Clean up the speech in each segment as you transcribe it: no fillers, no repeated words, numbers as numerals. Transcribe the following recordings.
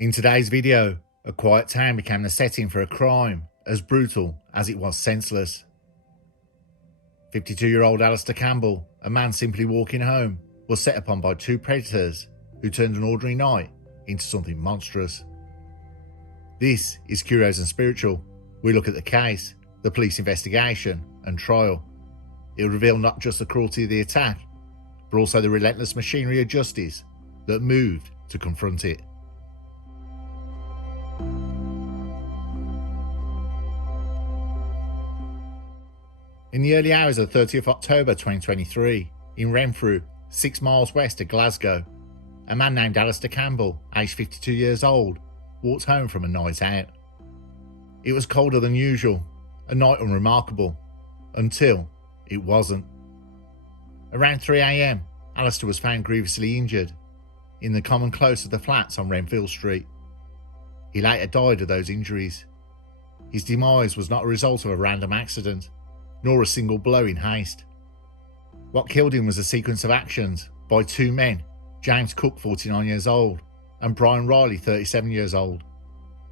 In today's video, a quiet town became the setting for a crime as brutal as it was senseless. 52-year-old Alistair Campbell, a man simply walking home, was set upon by two predators who turned an ordinary night into something monstrous. This is Curios&Spiritual. We look at the case, the police investigation and trial. It will reveal not just the cruelty of the attack, but also the relentless machinery of justice that moved to confront it. In the early hours of 30th October 2023, in Renfrew, 6 miles west of Glasgow, a man named Alistair Campbell, aged 52 years old, walked home from a night out. It was colder than usual, a night unremarkable, until it wasn't. Around 3 AM, Alistair was found grievously injured in the common close of the flats on Renfield Street. He later died of those injuries. His demise was not a result of a random accident, nor a single blow in haste. What killed him was a sequence of actions by two men, James Cook, 49 years old, and Brian Riley, 37 years old.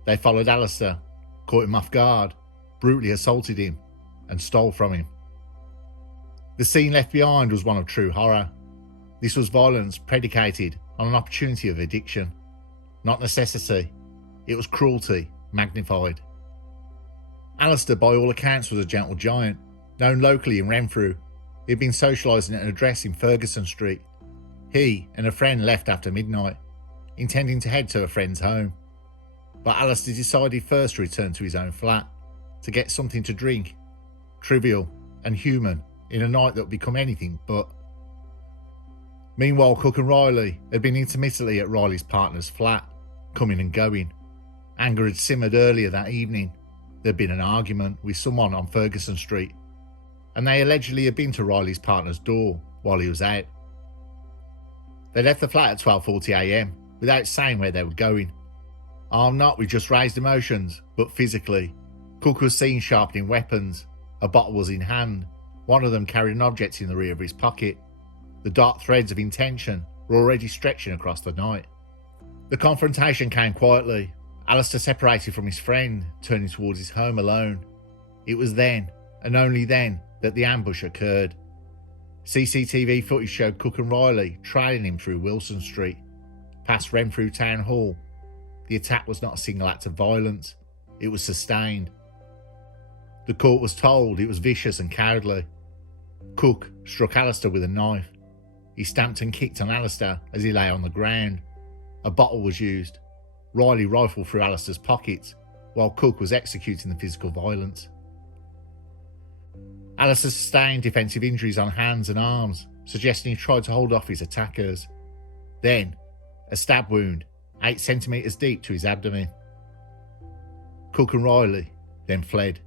They followed Alistair, caught him off guard, brutally assaulted him, and stole from him. The scene left behind was one of true horror. This was violence predicated on an opportunity of addiction, not necessity. It was cruelty magnified. Alistair, by all accounts, was a gentle giant, known locally in Renfrew. He had been socialising at an address in Ferguson Street. He and a friend left after midnight, intending to head to a friend's home. But Alistair decided first to return to his own flat, to get something to drink, trivial and human in a night that would become anything but. Meanwhile, Cook and Riley had been intermittently at Riley's partner's flat, coming and going. Anger had simmered earlier that evening. There had been an argument with someone on Ferguson Street, and they allegedly had been to Riley's partner's door while he was out. They left the flat at 12:40 AM without saying where they were going. Armed not with just raised emotions, but physically. Cook was seen sharpening weapons. A bottle was in hand. One of them carried an object in the rear of his pocket. The dark threads of intention were already stretching across the night. The confrontation came quietly. Alistair separated from his friend, turning towards his home alone. It was then, and only then, that the ambush occurred. CCTV footage showed Cook and Riley trailing him through Wilson Street, past Renfrew Town Hall. The attack was not a single act of violence, it was sustained. The court was told it was vicious and cowardly. Cook struck Alistair with a knife. He stamped and kicked on Alistair as he lay on the ground. A bottle was used. Riley rifled through Alistair's pockets, while Cook was executing the physical violence. Alistair sustained defensive injuries on hands and arms, suggesting he tried to hold off his attackers. Then, a stab wound, 8 centimetres deep to his abdomen. Cook and Riley then fled.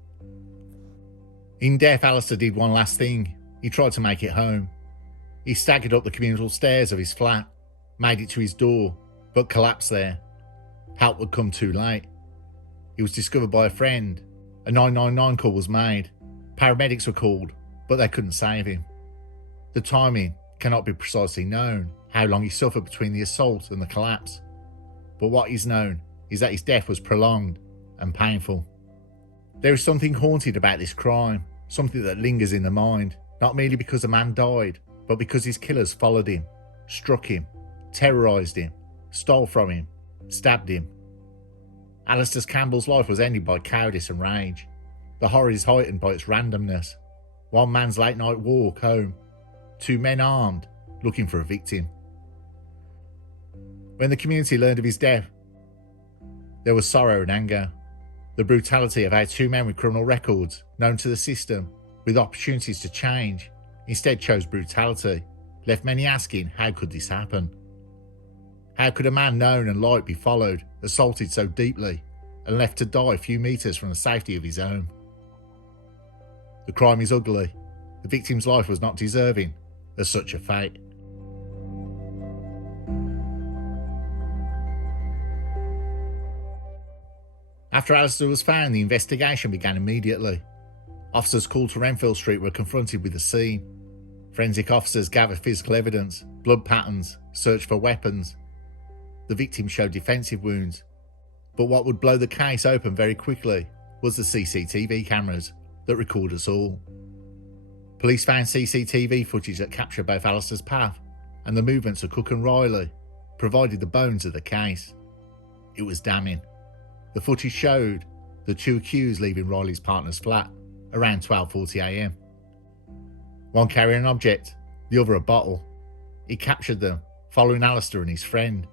In death, Alistair did one last thing. He tried to make it home. He staggered up the communal stairs of his flat, made it to his door, but collapsed there. Help would come too late. He was discovered by a friend. A 999 call was made. Paramedics were called, but they couldn't save him. The timing cannot be precisely known, how long he suffered between the assault and the collapse. But what is known is that his death was prolonged and painful. There is something haunted about this crime, something that lingers in the mind, not merely because a man died, but because his killers followed him, struck him, terrorised him, stole from him, stabbed him. Alistair Campbell's life was ended by cowardice and rage. The horror is heightened by its randomness. One man's late night walk home. 2 men armed, looking for a victim. When the community learned of his death, there was sorrow and anger. The brutality of how 2 men with criminal records, known to the system, with opportunities to change, instead chose brutality, left many asking, how could this happen? How could a man known and liked be followed, assaulted so deeply, and left to die a few metres from the safety of his home? The crime is ugly. The victim's life was not deserving of such a fate. After Alistair was found, the investigation began immediately. Officers called to Renfield Street were confronted with the scene. Forensic officers gathered physical evidence, blood patterns, searched for weapons. The victim showed defensive wounds, But what would blow the case open very quickly was the CCTV cameras that record us all. Police found CCTV footage that captured both Alistair's path and the movements of Cook and Riley, provided the bones of the case. It was damning. The footage showed the two accused leaving Riley's partner's flat around 12:40 a.m. One carrying an object, the other a bottle. He captured them, following Alistair and his friend,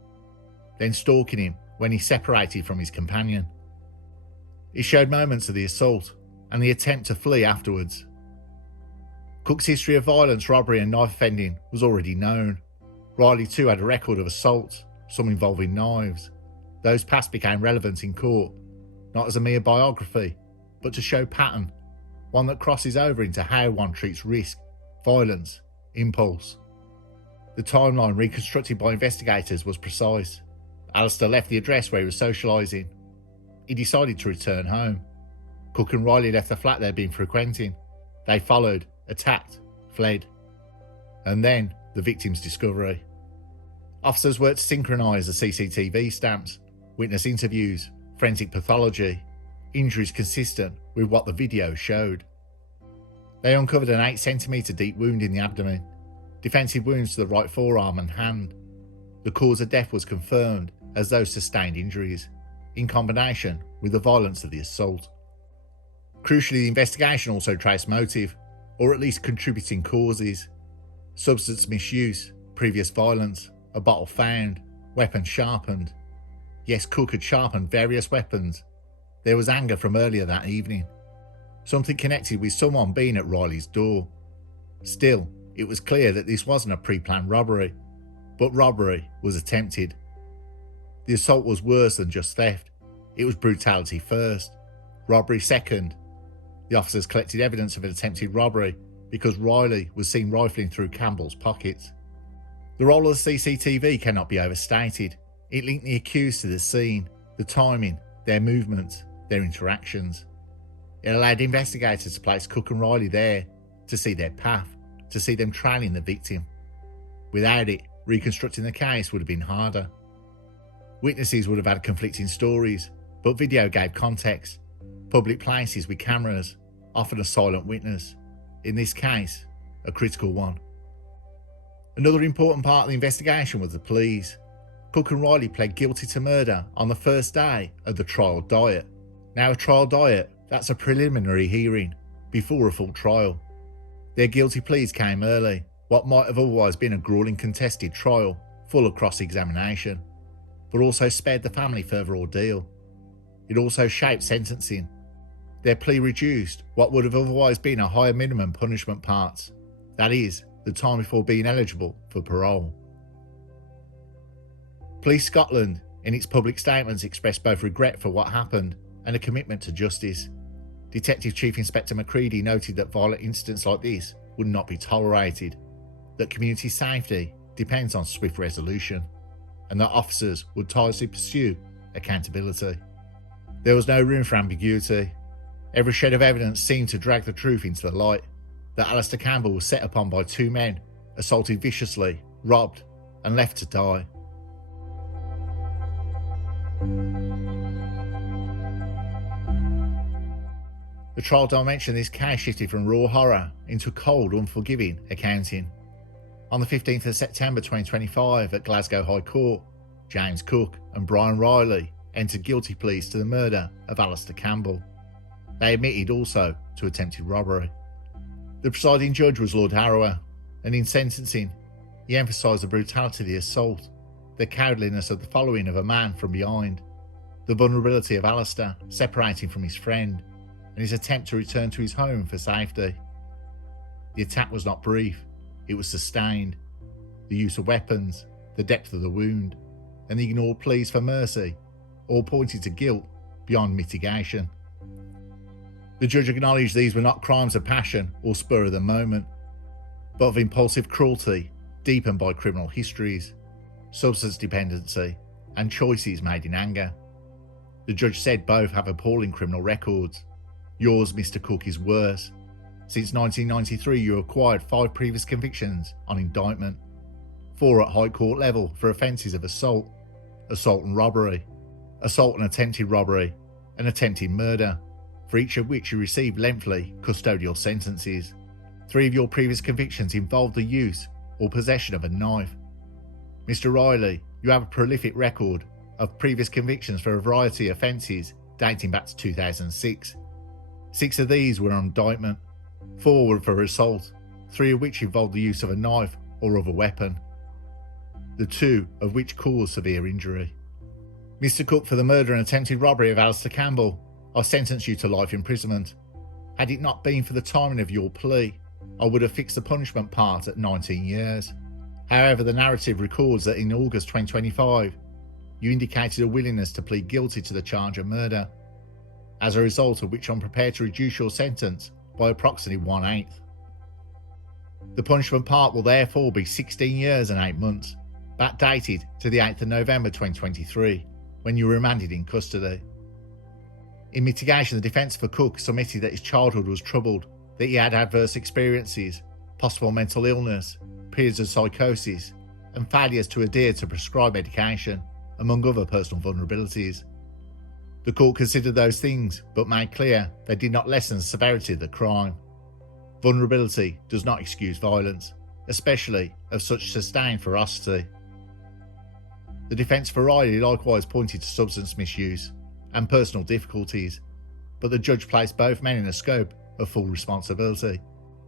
then stalking him when he separated from his companion. It showed moments of the assault and the attempt to flee afterwards. Cook's history of violence, robbery and knife offending was already known. Riley too had a record of assaults, some involving knives. Those past became relevant in court, not as a mere biography, but to show pattern, one that crosses over into how one treats risk, violence, impulse. The timeline reconstructed by investigators was precise. Alistair left the address where he was socialising. He decided to return home. Cook and Riley left the flat they'd been frequenting. They followed, attacked, fled. And then the victim's discovery. Officers worked to synchronise the CCTV stamps, witness interviews, forensic pathology, injuries consistent with what the video showed. They uncovered an 8cm deep wound in the abdomen, defensive wounds to the right forearm and hand. The cause of death was confirmed as those sustained injuries, in combination with the violence of the assault. Crucially, the investigation also traced motive, or at least contributing causes: substance misuse, previous violence, a bottle found, weapon sharpened. Yes, Cook had sharpened various weapons. There was anger from earlier that evening, something connected with someone being at Riley's door. Still, it was clear that this wasn't a pre-planned robbery, but robbery was attempted. The assault was worse than just theft. It was brutality first, robbery second. The officers collected evidence of an attempted robbery because Riley was seen rifling through Campbell's pockets. The role of the CCTV cannot be overstated. It linked the accused to the scene, the timing, their movements, their interactions. It allowed investigators to place Cook and Riley there, to see their path, to see them trailing the victim. Without it, reconstructing the case would have been harder. Witnesses would have had conflicting stories, but video gave context. Public places with cameras, often a silent witness. In this case, a critical one. Another important part of the investigation was the pleas. Cook and Riley pled guilty to murder on the first day of the trial diet. Now, a trial diet, that's a preliminary hearing before a full trial. Their guilty pleas came early, what might have otherwise been a grueling contested trial full of cross-examination, but also spared the family further ordeal. It also shaped sentencing. Their plea reduced what would have otherwise been a higher minimum punishment parts, that is, the time before being eligible for parole. Police Scotland, in its public statements, expressed both regret for what happened and a commitment to justice. Detective Chief Inspector McCready noted that violent incidents like this would not be tolerated, that community safety depends on swift resolution, and that officers would tirelessly pursue accountability. There was no room for ambiguity. Every shred of evidence seemed to drag the truth into the light, that Alistair Campbell was set upon by two men, assaulted viciously, robbed, and left to die. The trial dimension of this case shifted from raw horror into cold, unforgiving accounting. On the 15th of September 2025 at Glasgow High Court, James Cook and Brian Riley entered guilty pleas to the murder of Alistair Campbell. They admitted also to attempted robbery. The presiding judge was Lord Harrower, and in sentencing, he emphasised the brutality of the assault, the cowardliness of the following of a man from behind, the vulnerability of Alistair separating from his friend, and his attempt to return to his home for safety. The attack was not brief, it was sustained. The use of weapons, the depth of the wound, and the ignored pleas for mercy all pointed to guilt beyond mitigation. The judge acknowledged these were not crimes of passion or spur of the moment, but of impulsive cruelty deepened by criminal histories, substance dependency, and choices made in anger. The judge said both have appalling criminal records. Yours, Mr. Cook, is worse. Since 1993, you acquired 5 previous convictions on indictment, 4 at High Court level for offences of assault and robbery, assault and attempted robbery, and attempted murder, for each of which you received lengthy custodial sentences. 3 of your previous convictions involved the use or possession of a knife. Mr. Riley, you have a prolific record of previous convictions for a variety of offences dating back to 2006. 6 of these were on indictment, 4 were for assault, 3 of which involved the use of a knife or other weapon, the 2 of which caused severe injury. Mr. Cook, for the murder and attempted robbery of Alistair Campbell, I sentence you to life imprisonment. Had it not been for the timing of your plea, I would have fixed the punishment part at 19 years. However, the narrative records that in August 2025, you indicated a willingness to plead guilty to the charge of murder, as a result of which I'm prepared to reduce your sentence by approximately 1/8. The punishment part will therefore be 16 years and 8 months, backdated to the 8th of November 2023, when you were remanded in custody. In mitigation, the defence for Cook submitted that his childhood was troubled, that he had adverse experiences, possible mental illness, periods of psychosis, and failures to adhere to prescribed medication, among other personal vulnerabilities. The court considered those things, but made clear they did not lessen the severity of the crime. Vulnerability does not excuse violence, especially of such sustained ferocity. The defence for Riley likewise pointed to substance misuse and personal difficulties, but the judge placed both men in a scope of full responsibility,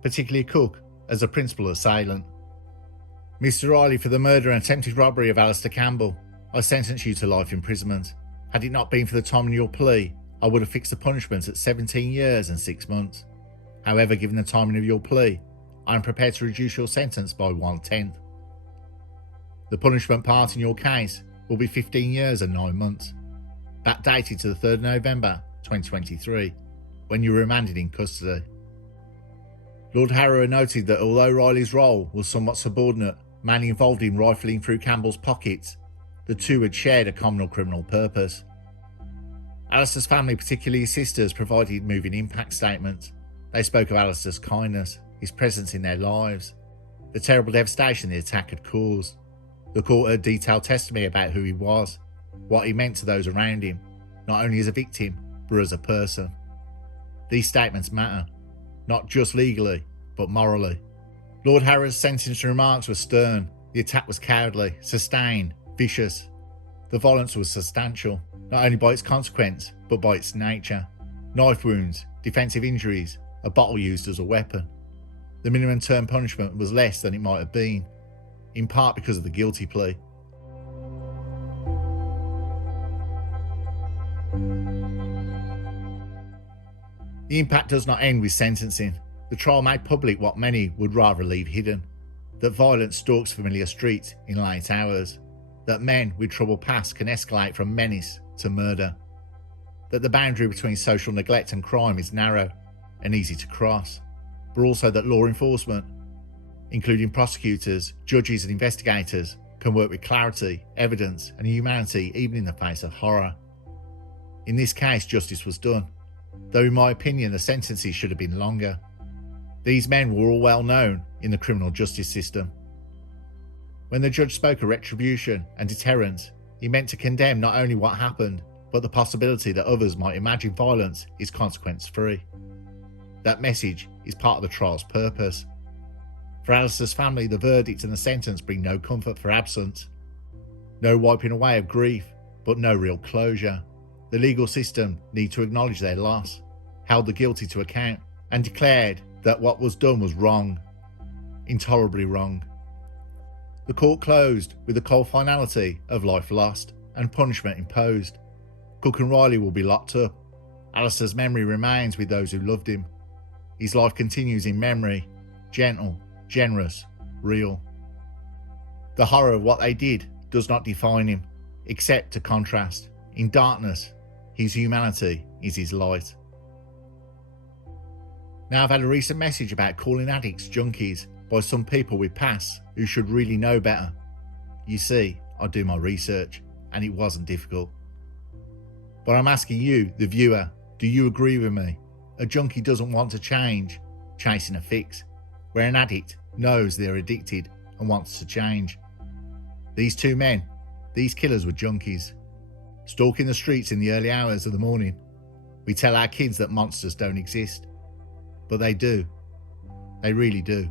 particularly Cook as a principal assailant. Mr. Riley, for the murder and attempted robbery of Alistair Campbell, I sentence you to life imprisonment. Had it not been for the time in your plea, I would have fixed the punishment at 17 years and 6 months. However, given the timing of your plea, I am prepared to reduce your sentence by 1/10. The punishment part in your case will be 15 years and 9 months, backdated to the 3rd of November 2023, when you were remanded in custody. Lord Harrower noted that although Riley's role was somewhat subordinate, mainly involved in rifling through Campbell's pockets, the two had shared a common criminal purpose. Alistair's family, particularly his sisters, provided moving impact statements. They spoke of Alistair's kindness, his presence in their lives, the terrible devastation the attack had caused. The court heard detailed testimony about who he was, what he meant to those around him, not only as a victim, but as a person. These statements matter, not just legally, but morally. Lord Harrower's sentencing remarks were stern. The attack was cowardly, sustained, vicious. The violence was substantial, not only by its consequence, but by its nature. Knife wounds, defensive injuries, a bottle used as a weapon. The minimum term punishment was less than it might have been, in part because of the guilty plea. The impact does not end with sentencing. The trial made public what many would rather leave hidden: that violence stalks familiar streets in late hours, that men with troubled pasts can escalate from menace to murder, that the boundary between social neglect and crime is narrow and easy to cross, but also that law enforcement, including prosecutors, judges and investigators, can work with clarity, evidence and humanity even in the face of horror. In this case, justice was done, though in my opinion the sentences should have been longer. These men were all well known in the criminal justice system. When the judge spoke of retribution and deterrence, he meant to condemn not only what happened, but the possibility that others might imagine violence is consequence-free. That message is part of the trial's purpose. For Alistair's family, the verdict and the sentence bring no comfort for absence, no wiping away of grief, but no real closure. The legal system need to acknowledge their loss, held the guilty to account, and declared that what was done was wrong, intolerably wrong. The court closed with the cold finality of life lost and punishment imposed. Cook and Riley will be locked up. Alistair's memory remains with those who loved him. His life continues in memory, gentle, generous, real. The horror of what they did does not define him, except to contrast. In darkness, his humanity is his light. Now, I've had a recent message about calling addicts junkies by some people with pasts who should really know better. You see, I do my research, and it wasn't difficult. But I'm asking you, the viewer, do you agree with me? A junkie doesn't want to change, chasing a fix, where an addict knows they're addicted and wants to change. These two men, these killers were junkies. stalking the streets in the early hours of the morning. We tell our kids that monsters don't exist, but they do. They really do.